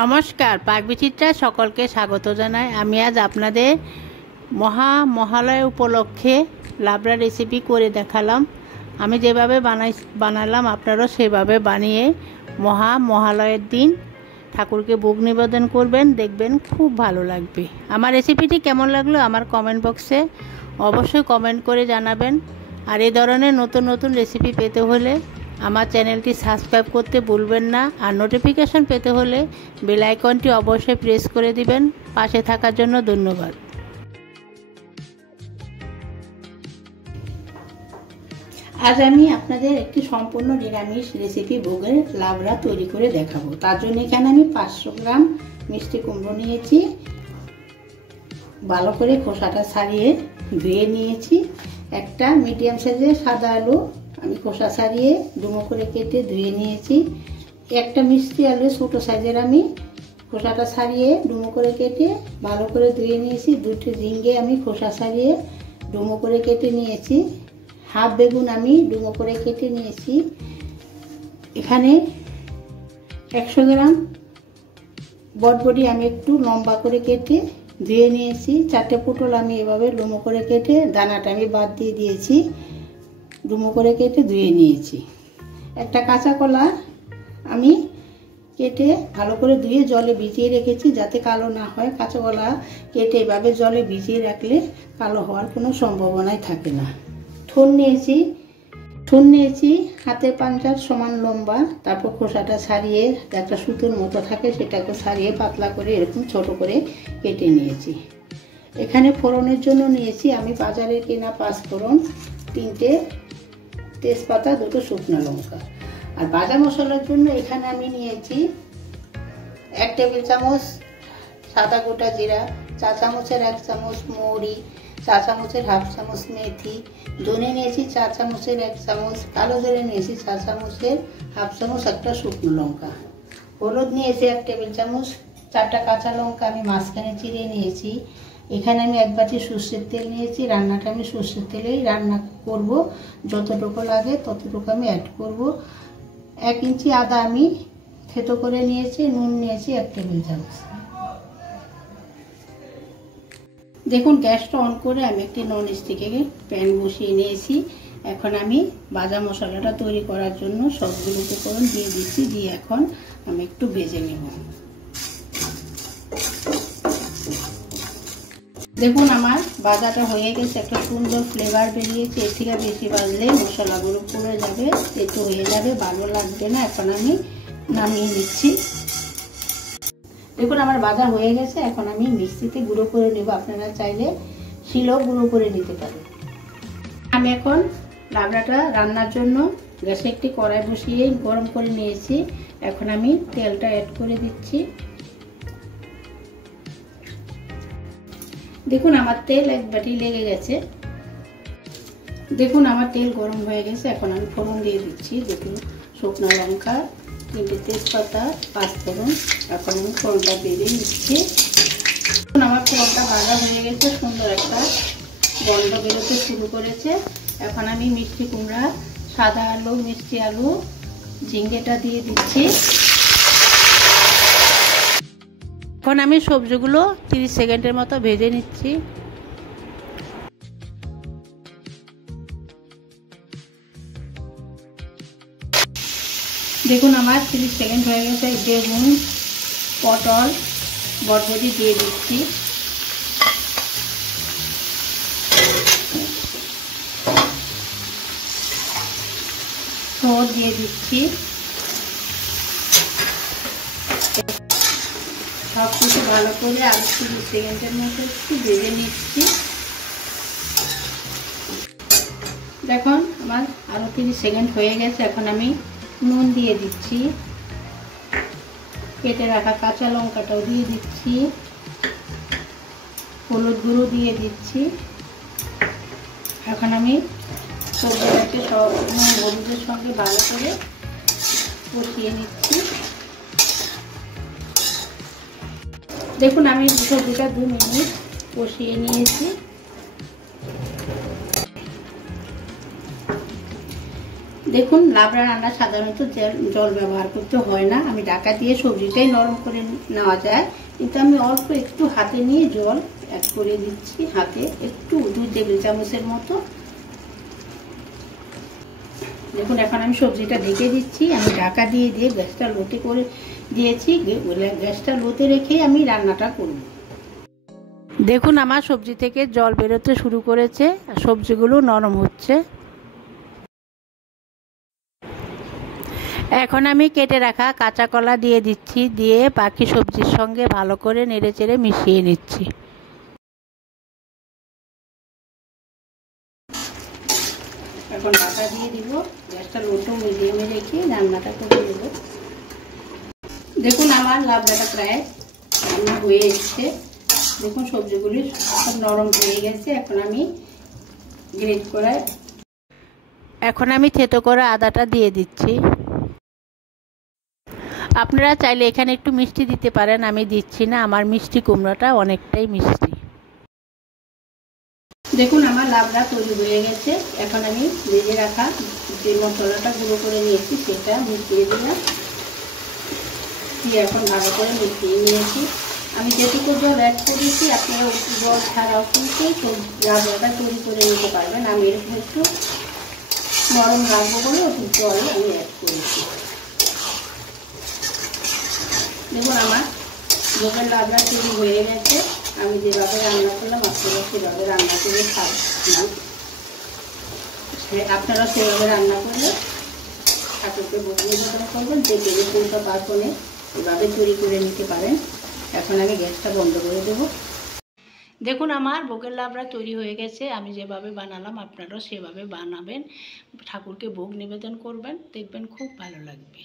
নমস্কার, পাকবিচিত্রায় সকলকে স্বাগত জানাই। আমি আজ আপনাদের মহালয়া উপলক্ষে লাবড়া রেসিপি করে দেখালাম। আমি যেভাবে বানালাম আপনারাও সেভাবে বানিয়ে মহালয়ের দিন ঠাকুরকে ভোগ নিবেদন করবেন, দেখবেন খুব ভালো লাগবে। আমার রেসিপিটি কেমন লাগলো আমার কমেন্ট বক্সে অবশ্যই কমেন্ট করে জানাবেন। আর এই ধরনের নতুন নতুন রেসিপি পেতে হলে আমার চ্যানেলটি সাবস্ক্রাইব করতে ভুলবেন না। আর নোটিফিকেশন পেতে হলে বেল আইকনটি অবশ্যই প্রেস করে দিবেন। পাশে থাকার জন্য ধন্যবাদ। আজ আমি আপনাদের একটি সম্পূর্ণ নিরামিষ রেসিপি ভোগের লাবড়া তৈরি করে দেখাবো। তার জন্য এখানে আমি 500 গ্রাম মিষ্টি কুমড়ো নিয়েছি, ভালো করে খোসাটা ছাড়িয়ে ধুয়ে নিয়েছি। একটা মিডিয়াম সাইজের সাদা আলু আমি খোসা ছাড়িয়ে ডুমো করে কেটে ধুয়ে নিয়েছি। একটা মিষ্টি আলু ছোট সাইজের আমি খোসাটা ছাড়িয়ে ডুমো করে কেটে ভালো করে ধুয়ে নিয়েছি। দুটি ঝিঙ্গে আমি খোসা ছাড়িয়ে ডুমো করে কেটে নিয়েছি। হাফ বেগুন আমি ডুমো করে কেটে নিয়েছি। এখানে 100 গ্রাম বটবটি আমি একটু লম্বা করে কেটে ধুয়ে নিয়েছি। 4টে পটল আমি এভাবে ডুমো করে কেটে দানাটা আমি বাদ দিয়ে দিয়েছি, ডুমো করে কেটে ধুয়ে নিয়েছি। একটা কাঁচা কলা আমি কেটে ভালো করে ধুয়ে জলে ভিজিয়ে রেখেছি যাতে কালো না হয়। কাঁচা কলা কেটে এভাবে জলে ভিজিয়ে রাখলে কালো হওয়ার কোনো সম্ভাবনাই থাকে না। ঠুন নিয়েছি হাতের পাঞ্জার সমান লম্বা, তারপর খোসাটা ছাড়িয়ে একটা সুতোর মতো থাকে সেটাকে ছাড়িয়ে পাতলা করে এরকম ছোট করে কেটে নিয়েছি। এখানে ফোড়নের জন্য নিয়েছি আমি বাজারে কেনা 5 ফোড়ন, 3টে তেজপাতা, 2টো শুকনো লঙ্কা। আর ভাজা মশলার জন্য এখানে আমি নিয়েছি 1 টেবিল চামচ সাদা গোটা জিরা, 4 চামচের 1 চামচ মৌরি, 4 চামচের হাফ চামচ মেথি, ধনে নিয়েছি 4 চামচের 1 চামচ, কালো জিরে নিয়েছি 4 চামচের হাফ চামচ, একটা শুকনো লঙ্কা। হলুদ নিয়েছি 1 টেবিল চামচ, 4টা কাঁচা লঙ্কা আমি মাঝখানে চিড়ে নিয়েছি। এখানে আমি 1 বাটি সর্ষের তেল নিয়েছি। রান্নাটা আমি সর্ষের তেলেই রান্না করব, যতটুকু লাগে ততটুকু আমি অ্যাড করব। 1 ইঞ্চি আদা আমি থেতো করে নিয়েছি। নুন নিয়েছি 1 টেবিল চামচ। দেখুন গ্যাসটা অন করে আমি একটি নন স্টিকের প্যান বসিয়ে নিয়েছি। এখন আমি ভাজা মশলাটা তৈরি করার জন্য সবগুলো উপকরণ দিয়ে দিচ্ছি, দিয়ে এখন আমি একটু ভেজে নেব। দেখুন আমার ভাজাটা হয়ে গেছে, একটা সুন্দর ফ্লেভার বেরিয়েছে। এর থেকে বেশি ভাজলে মশলাগুলো পুড়ে যাবে, একটু হয়ে যাবে, ভালো লাগবে না। এখন আমি নামিয়ে নিচ্ছি। দেখুন আমার ভাজা হয়ে গেছে, এখন আমি মিক্সিতে গুঁড়ো করে নেব। আপনারা চাইলে শিলেও গুঁড়ো করে নিতে পারেন। আমি এখন লাবড়াটা রান্নার জন্য গ্যাসে একটি কড়াই বসিয়ে গরম করে নিয়েছি। এখন আমি তেলটা অ্যাড করে দিচ্ছি। দেখুন আমার তেল 1 বাটি লেগে গেছে। দেখুন আমার তেল গরম হয়ে গেছে। এখন আমি ফোড়ন দিয়ে দিচ্ছি। দেখুন শুকনো লঙ্কা, 3টে তেজপাতা, 5 ফোড়ন। এখন আমি ফোড়নটা ভেজে নিচ্ছি। আমার ফোড়নটা ভাজা হয়ে গেছে, সুন্দর একটা গন্ধ বেরোতে শুরু করেছে। এখন আমি মিষ্টি কুমড়া, সাদা আলু, মিষ্টি আলু, ঝিঙ্গেটা দিয়ে দিচ্ছি। এখন আমি সবজিগুলো 30 সেকেন্ডের মতো ভেজে নিচ্ছি। দেখুন আমার 30 সেকেন্ড হয়ে গেছে। বেগুন, পটল, বটবটি দিয়ে দিচ্ছি। দিয়ে দিচ্ছি। সব কিছু ভালো করে আর 30 সেকেন্ডের মতো একটু ভেজে নিচ্ছি। দেখুন আমার আরো 30 সেকেন্ড হয়ে গেছে। এখন আমি নুন দিয়ে দিচ্ছি, কেটে রাখা কাঁচা লঙ্কাটাও দিয়ে দিচ্ছি, হলুদ গুঁড়ো দিয়ে দিচ্ছি। এখন আমি সবজিটাকে সব হলুদের সঙ্গে ভালো করে কষিয়ে নিচ্ছি। দেখুন আমি সবজিটা 2 মিনিট কষিয়ে নিয়েছি। দেখুন লাবড়া রান্না সাধারণত জল ব্যবহার করতে হয় না, আমি ঢাকা দিয়ে সবজিটাই নরম করে নেওয়া যায়, কিন্তু আমি অল্প একটু হাতে নিয়ে জল অ্যাড করে দিচ্ছি, হাতে একটু 2 টেবিল চামচের মতো। দেখুন এখন আমি সবজিটা ঢেকে দিচ্ছি, আমি ঢাকা দিয়ে গ্যাসটা লোতে করে দিয়েছি, গ্যাসটা লোতে রেখে আমি রান্নাটা করব। দেখুন আমার সবজি থেকে জল বেরোতে শুরু করেছে, সবজিগুলো নরম হচ্ছে। এখন আমি কেটে রাখা কাঁচা কলা দিয়ে দিচ্ছি, দিয়ে বাকি সবজির সঙ্গে ভালো করে নেড়েচেড়ে মিশিয়ে নিচ্ছি। এখন ঢাকা দিয়ে দিব, গ্যাসটা লোটো মিডিয়ামে রেখে রান্নাটা করে দেব। দেখুন আমার লাবড়াটা প্রায় রান্না হয়ে এসছে, দেখুন সবজিগুলি সব নরম হয়ে গেছে। এখন আমি থেতো করা আদাটা দিয়ে দিচ্ছি। আপনারা চাইলে এখানে একটু মিষ্টি দিতে পারেন, আমি দিচ্ছি না, আমার মিষ্টি কুমড়াটা অনেকটাই মিষ্টি। দেখুন আমার লাবড়া তৈরি হয়ে গেছে, এখন আমি ভেজে রাখা যে মশলাটা গুঁড়ো করে নিয়েছি সেটা মিশিয়ে দিলাম, দিয়ে এখন ভালো করে মিশিয়ে নিয়েছি। আমি যেটুকু জল অ্যাড করেছি আপনারা জল ছাড়াও কিন্তু লাবড়াটা তৈরি করে নিতে পারবেন। আমি এরকম একটু নরম রাখবো বলে একটু জল আমি অ্যাড করেছি। দেখুন আমার ভোগের লাবড়া তৈরি হয়ে গেছে, আমি যেভাবে রান্না করলাম আপনারা সেভাবে রান্না করে খাবেন, আপনারা সেভাবে রান্না করলে ঠাকুরকে ভোগ নিবেদন করবেন, যে পূজা পার্বণে এভাবে তৈরি করে নিতে পারেন। এখন আমি গ্যাসটা বন্ধ করে দেব। দেখুন আমার ভোগের লাবড়া তৈরি হয়ে গেছে, আমি যেভাবে বানালাম আপনারাও সেভাবে বানাবেন, ঠাকুরকে ভোগ নিবেদন করবেন, দেখবেন খুব ভালো লাগবে।